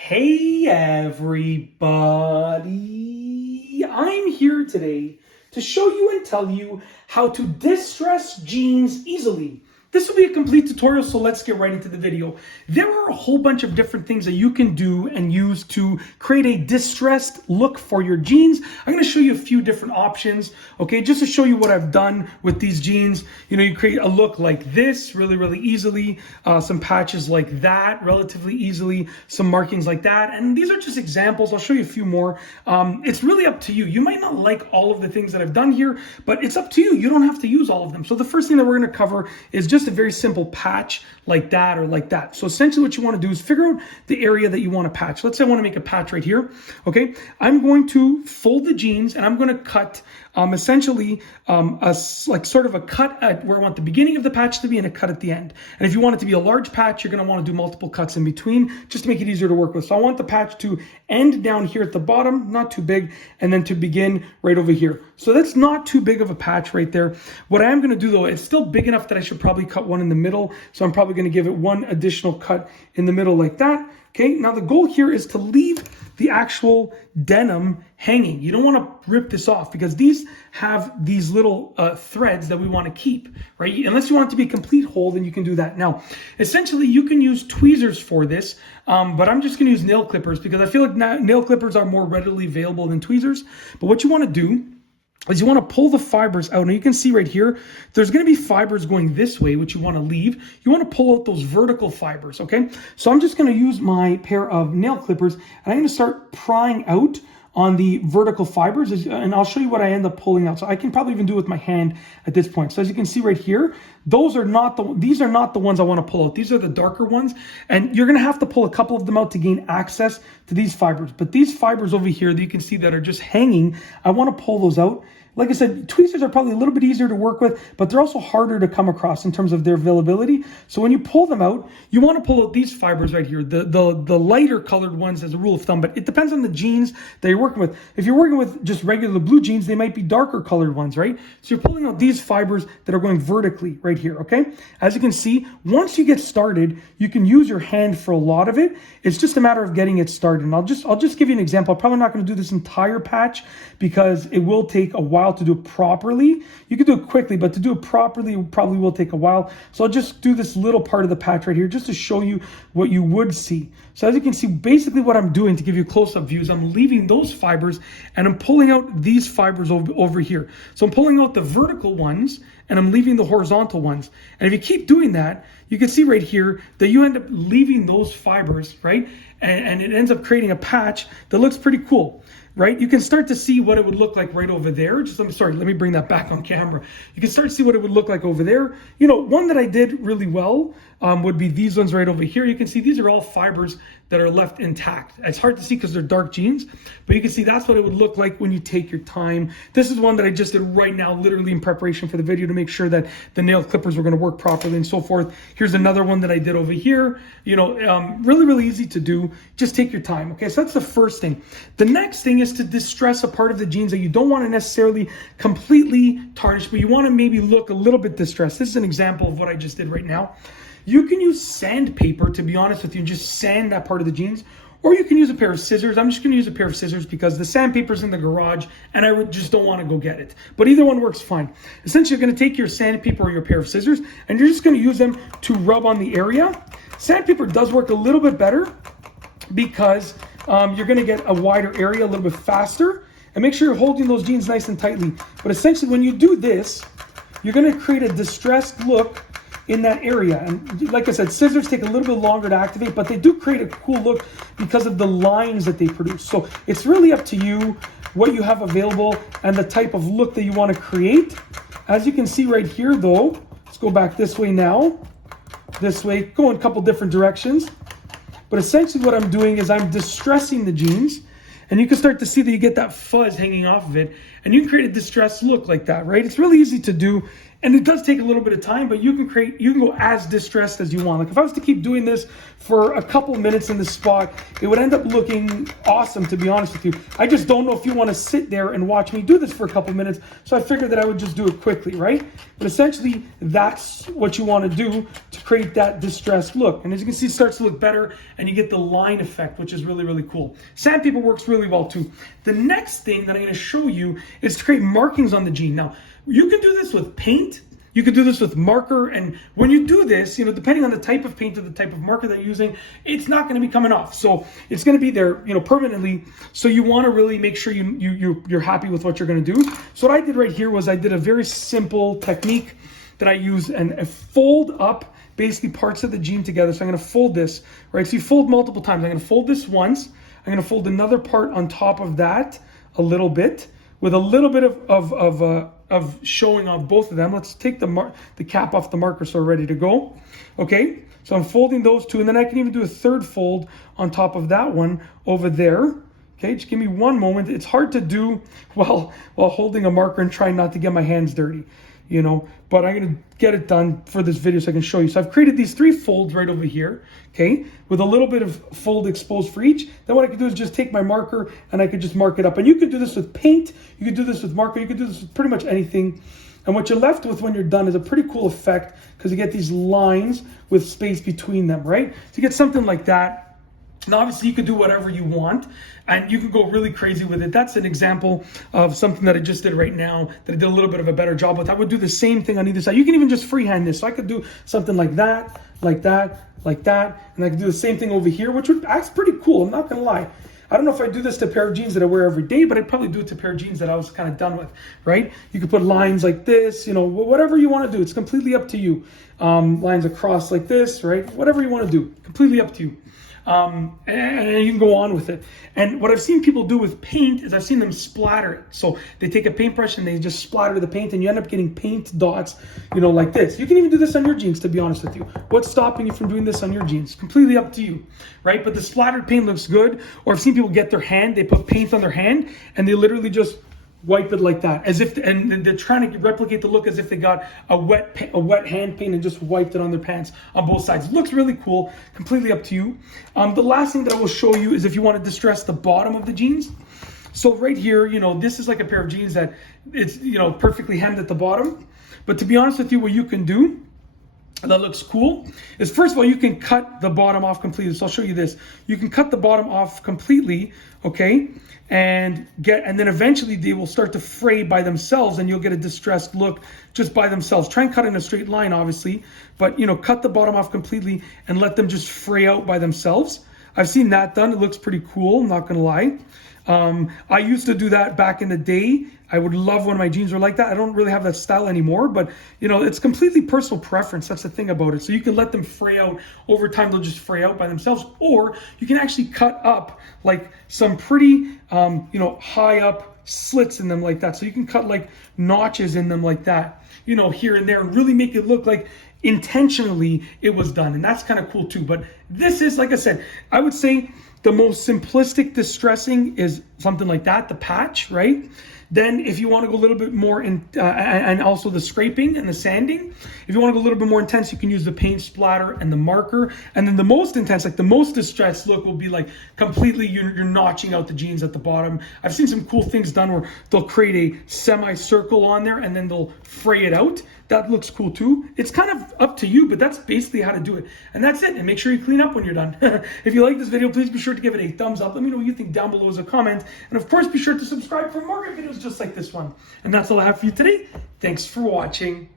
Hey everybody, I'm here today to show you and tell you how to distress jeans easily. This will be a complete tutorial, so let's get right into the video. There are a whole bunch of different things that you can do and use to create a distressed look for your jeans. I'm going to show you a few different options, okay, just to show you what I've done with these jeans. You create a look like this really easily, some patches like that relatively easily, some markings like that, and these are just examples. I'll show you a few more. It's really up to you. You might not like all of the things that I've done here, but it's up to you. You don't have to use all of them. So the first thing that we're going to cover is just a very simple patch like that or like that. So essentially what you want to do is figure out the area that you want to patch. Let's say I want to make a patch right here. Okay, I'm going to fold the jeans and I'm going to cut essentially sort of a cut at where I want the beginning of the patch to be and a cut at the end. And if you want it to be a large patch, you're going to want to do multiple cuts in between just to make it easier to work with. So I want the patch to end down here at the bottom, not too big, and then to begin right over here. So that's not too big of a patch right there. What I am going to do though, it's still big enough that I should probably cut one in the middle. So I'm probably going to give it one additional cut in the middle like that. Okay, now the goal here is to leave the actual denim hanging. You don't want to rip this off because these have these little threads that we want to keep, right? Unless you want it to be a complete hole, then you can do that. Now, essentially, you can use tweezers for this, but I'm just going to use nail clippers because I feel like nail clippers are more readily available than tweezers. But what you want to do is you want to pull the fibers out. Now you can see right here, there's going to be fibers going this way, which you want to leave. You want to pull out those vertical fibers, okay? So I'm just going to use my pair of nail clippers, and I'm going to start prying out on the vertical fibers, and I'll show you what I end up pulling out. So I can probably even do it with my hand at this point. So as you can see right here, these are not the ones I want to pull out. These are the darker ones, and you're going to have to pull a couple of them out to gain access to these fibers. But these fibers over here that you can see that are just hanging, I want to pull those out. Like I said, tweezers are probably a little bit easier to work with, but they're also harder to come across in terms of their availability. So when you pull them out, you want to pull out these fibers right here, the lighter colored ones as a rule of thumb, but it depends on the jeans that you're working with. If you're working with just regular blue jeans, they might be darker colored ones, right? So you're pulling out these fibers that are going vertically right here, okay? As you can see, once you get started, you can use your hand for a lot of it. It's just a matter of getting it started. And I'll just give you an example. I'm probably not going to do this entire patch because it will take a while to do it properly. You can do it quickly, but to do it properly, it probably will take a while. So I'll just do this little part of the patch right here just to show you what you would see. So as you can see, basically what I'm doing to give you close-up views, I'm leaving those fibers and I'm pulling out these fibers over here. So I'm pulling out the vertical ones and I'm leaving the horizontal ones. And if you keep doing that, you can see right here that you end up leaving those fibers, right? And it ends up creating a patch that looks pretty cool, right? You can start to see what it would look like right over there. Let me bring that back on camera. You can start to see what it would look like over there. One that I did really well would be these ones right over here. You can see these are all fibers that are left intact. It's hard to see because they're dark jeans, but you can see that's what it would look like when you take your time. This is one that I just did right now, literally in preparation for the video to make sure that the nail clippers were going to work properly and so forth. Here's another one that I did over here. Really easy to do. Just take your time. Okay, so that's the first thing. The next thing is to distress a part of the jeans that you don't want to necessarily completely tarnish, but you want to maybe look a little bit distressed. This is an example of what I just did right now. You can use sandpaper, to be honest with you, and just sand that part of the jeans, or you can use a pair of scissors. I'm just going to use a pair of scissors because the sandpaper's in the garage and I just don't want to go get it. But either one works fine. Essentially, you're going to take your sandpaper or your pair of scissors and you're just going to use them to rub on the area. Sandpaper does work a little bit better because you're going to get a wider area a little bit faster, and make sure you're holding those jeans nice and tightly. But essentially, when you do this, you're going to create a distressed look in that area. And like I said, scissors take a little bit longer to activate, but they do create a cool look because of the lines that they produce. So it's really up to you what you have available and the type of look that you want to create. As you can see right here though, let's go back this way now. This way, go in a couple different directions. But essentially what I'm doing is I'm distressing the jeans, and you can start to see that you get that fuzz hanging off of it, and you can create a distressed look like that, right? It's really easy to do. And it does take a little bit of time, but you can go as distressed as you want. Like if I was to keep doing this for a couple minutes in this spot, it would end up looking awesome, to be honest with you. I just don't know if you want to sit there and watch me do this for a couple minutes. So I figured that I would just do it quickly, right? But essentially, that's what you want to do to create that distressed look. And as you can see, it starts to look better and you get the line effect, which is really, really cool. Sandpaper works really well too. The next thing that I'm going to show you is to create markings on the jean. Now, you can do this with paint. You could do this with marker, and when you do this, depending on the type of paint or the type of marker that you're using, it's not going to be coming off. So it's going to be there, permanently. So you want to really make sure you're happy with what you're going to do. So what I did right here was I did a very simple technique that I use and fold up basically parts of the jean together. So I'm going to fold this, right? So you fold multiple times. I'm going to fold this once. I'm going to fold another part on top of that a little bit with a little bit of showing off both of them. Let's take the cap off the marker so we're ready to go. Okay, so I'm folding those two, and then I can even do a third fold on top of that one over there. Okay, just give me one moment. It's hard to do while holding a marker and trying not to get my hands dirty, but I'm gonna get it done for this video so I can show you. So I've created these 3 folds right over here, okay, with a little bit of fold exposed for each. Then what I can do is just take my marker and I could just mark it up. And you could do this with paint, you could do this with marker, you could do this with pretty much anything. And what you're left with when you're done is a pretty cool effect because you get these lines with space between them, right? So you get something like that. Now, obviously, you could do whatever you want, and you could go really crazy with it. That's an example of something that I just did right now that I did a little bit of a better job with. I would do the same thing on either side. You can even just freehand this. So I could do something like that, like that, like that, and I could do the same thing over here, which would act pretty cool. I'm not going to lie. I don't know if I do this to a pair of jeans that I wear every day, but I'd probably do it to a pair of jeans that I was kind of done with, right? You could put lines like this, whatever you want to do. It's completely up to you. Lines across like this, right? Whatever you want to do, completely up to you. And you can go on with it. And what I've seen people do with paint is I've seen them splatter it. So they take a paintbrush and they just splatter the paint, and you end up getting paint dots, like this. You can even do this on your jeans, to be honest with you. What's stopping you from doing this on your jeans? Completely up to you, right? But the splattered paint looks good. Or I've seen people get their hand, they put paint on their hand, and they literally just wipe it like that, and they're trying to replicate the look as if they got a wet hand paint and just wiped it on their pants on both sides. Looks really cool. Completely up to you. The last thing that I will show you is if you want to distress the bottom of the jeans. So right here, this is like a pair of jeans that it's perfectly hemmed at the bottom. But to be honest with you, what you can do that looks cool is, first of all, you can cut the bottom off completely. So I'll show you this. You can cut the bottom off completely, okay, and then eventually they will start to fray by themselves, and you'll get a distressed look just by themselves. Try and cut in a straight line, obviously, but cut the bottom off completely and let them just fray out by themselves. I've seen that done. It looks pretty cool, I'm not gonna lie. I used to do that back in the day. I would love when my jeans were like that. I don't really have that style anymore, but it's completely personal preference. That's the thing about it. So you can let them fray out. Over time, they'll just fray out by themselves, or you can actually cut up like some pretty, high up slits in them like that. So you can cut like notches in them like that, here and there, and really make it look like intentionally it was done. And that's kind of cool too. But this is, like I said, I would say the most simplistic distressing is something like that, the patch, right? Then if you want to go a little bit more in, and also the scraping and the sanding, if you want to go a little bit more intense, you can use the paint splatter and the marker. And then the most intense, like the most distressed look, will be like completely you're notching out the jeans at the bottom. I've seen some cool things done where they'll create a semicircle on there and then they'll fray it out. That looks cool too. It's kind of up to you, but that's basically how to do it. And that's it. And make sure you clean up when you're done. If you like this video, please be sure to give it a thumbs up. Let me know what you think down below as a comment. And of course, be sure to subscribe for more videos just like this one. And that's all I have for you today. Thanks for watching.